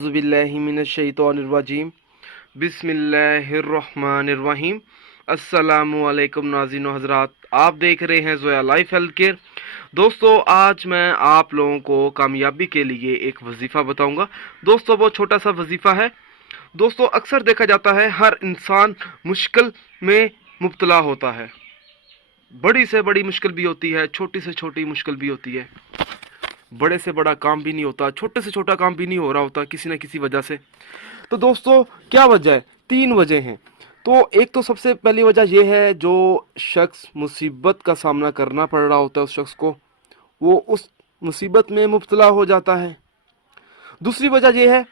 बिस्मिल्लाहिमिनश्शैतानिर्रजीम बिस्मिल्लाहिर्रहमानिर्रहीम। अस्सलामुअलैकुम नाज़रीन व हज़रात, आप देख रहे हैं ज़ोया लाइफ हेल्थ केयर। दोस्तों, आज मैं आप लोगों को कामयाबी के लिए एक वजीफ़ा बताऊंगा। दोस्तों, वो छोटा सा वजीफ़ा है। दोस्तों, अक्सर देखा जाता है हर इंसान मुश्किल में मुब्तला होता है। बड़ी से बड़ी मुश्किल भी होती है, छोटी से छोटी मुश्किल भी होती है। बड़े से बड़ा काम भी नहीं होता, छोटे से छोटा काम भी नहीं हो रहा होता किसी न किसी वजह से। तो दोस्तों, क्या वजह है? 3 वजह हैं। तो एक तो सबसे पहली वजह यह है, जो शख्स मुसीबत का सामना करना पड़ रहा होता है उस शख्स को, वो उस मुसीबत में मुब्तला हो जाता है। दूसरी वजह यह है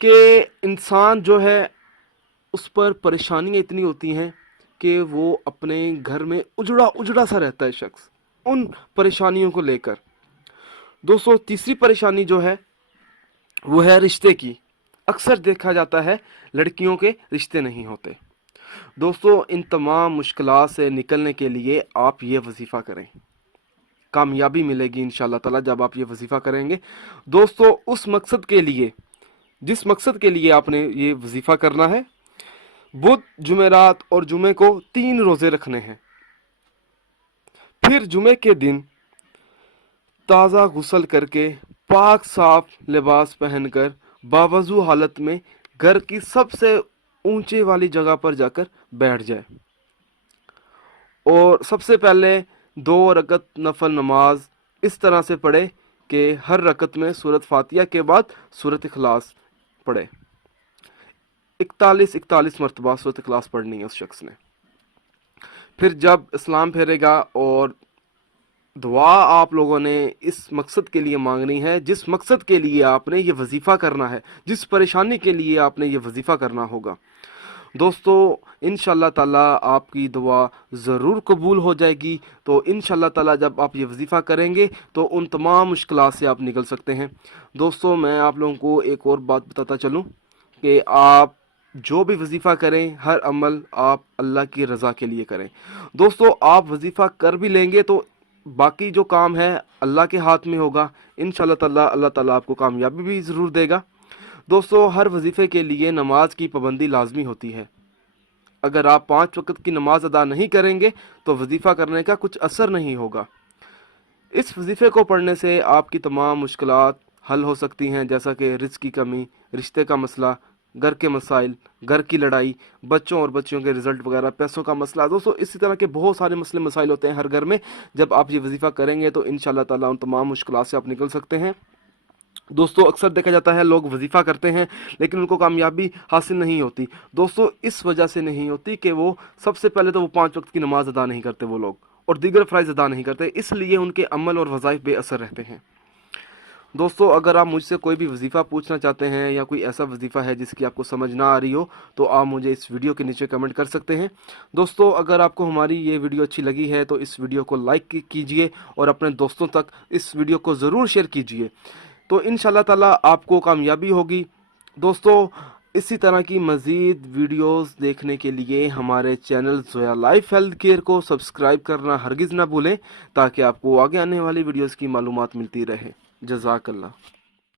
कि इंसान जो है उस पर परेशानियां इतनी होती हैं कि वो अपने घर में उजड़ा उजड़ा सा रहता है शख्स, उन परेशानियों को लेकर। दोस्तों, तीसरी परेशानी जो है वो है रिश्ते की। अक्सर देखा जाता है लड़कियों के रिश्ते नहीं होते। दोस्तों, इन तमाम मुश्किलात से निकलने के लिए आप ये वजीफ़ा करें, कामयाबी मिलेगी इंशाअल्लाह ताला जब आप ये वजीफ़ा करेंगे। दोस्तों, उस मकसद के लिए, जिस मकसद के लिए आपने ये वजीफ़ा करना है, बुध, जुमेरात और जुमे को 3 रोज़े रखने हैं। फिर जुमे के दिन ताज़ा गुस्ल करके पाक साफ लिबास पहनकर बावजू हालत में घर की सबसे ऊंचे वाली जगह पर जाकर बैठ जाए और सबसे पहले 2 रकत नफल नमाज इस तरह से पढ़े कि हर रकत में सूरत फातिहा के बाद सूरत इखलास पढ़े। 41 मरतबा सूरत इखलास पढ़नी है उस शख्स ने। फिर जब इस्लाम फेरेगा और दुआ आप लोगों ने इस मकसद के लिए मांगनी है, जिस मकसद के लिए आपने ये वजीफ़ा करना है, जिस परेशानी के लिए आपने ये वजीफ़ा करना होगा। दोस्तों, इंशाअल्लाह ताला आपकी दुआ ज़रूर कबूल हो जाएगी। तो इंशाअल्लाह ताला जब आप ये वजीफ़ा करेंगे तो उन तमाम मुश्किलात से आप निकल सकते हैं। दोस्तों, मैं आप लोगों को एक और बात बताता चलूँ कि आप जो भी वजीफ़ा करें, हर अमल आप अल्लाह की रज़ा के लिए करें। दोस्तों, आप वजीफ़ा कर भी लेंगे तो बाकी जो काम है अल्लाह के हाथ में होगा। इंशाअल्लाह ताला अल्लाह ताला आपको कामयाबी भी ज़रूर देगा। दोस्तों, हर वजीफ़े के लिए नमाज की पाबंदी लाजमी होती है। अगर आप 5 वक्त की नमाज अदा नहीं करेंगे तो वजीफ़ा करने का कुछ असर नहीं होगा। इस वजीफ़े को पढ़ने से आपकी तमाम मुश्किलात हल हो सकती हैं, जैसा कि रिज़्क़ की कमी, रिश्ते का मसला, घर के मसाइल, घर की लड़ाई, बच्चों और बच्चियों के रिज़ल्ट वगैरह, पैसों का मसला। दोस्तों, इसी तरह के बहुत सारे मसले मसाइल होते हैं हर घर में। जब आप ये वजीफ़ा करेंगे तो इंशाअल्लाह ताला उन तमाम मुश्किलात से आप निकल सकते हैं। दोस्तों, अक्सर देखा जाता है लोग वजीफ़ा करते हैं लेकिन उनको कामयाबी हासिल नहीं होती। दोस्तों, इस वजह से नहीं होती कि वो सबसे पहले तो वो 5 वक्त की नमाज अदा नहीं करते वो लोग, और दीगर फ़राइज़ अदा नहीं करते, इसलिए उनके अमल और वज़ाइफ बेअसर रहते हैं। दोस्तों, अगर आप मुझसे कोई भी वजीफ़ा पूछना चाहते हैं या कोई ऐसा वजीफ़ा है जिसकी आपको समझ ना आ रही हो तो आप मुझे इस वीडियो के नीचे कमेंट कर सकते हैं। दोस्तों, अगर आपको हमारी ये वीडियो अच्छी लगी है तो इस वीडियो को लाइक कीजिए और अपने दोस्तों तक इस वीडियो को ज़रूर शेयर कीजिए। तो इंशाअल्लाह ताला आपको कामयाबी होगी। दोस्तों, इसी तरह की मज़ीद वीडियोस देखने के लिए हमारे channel Zoya life health care को सब्सक्राइब करना हरगिज़ ना भूलें, ताकि आपको आगे आने वाली वीडियोस की मालूमात मिलती रहे। जज़ाकल्लाह।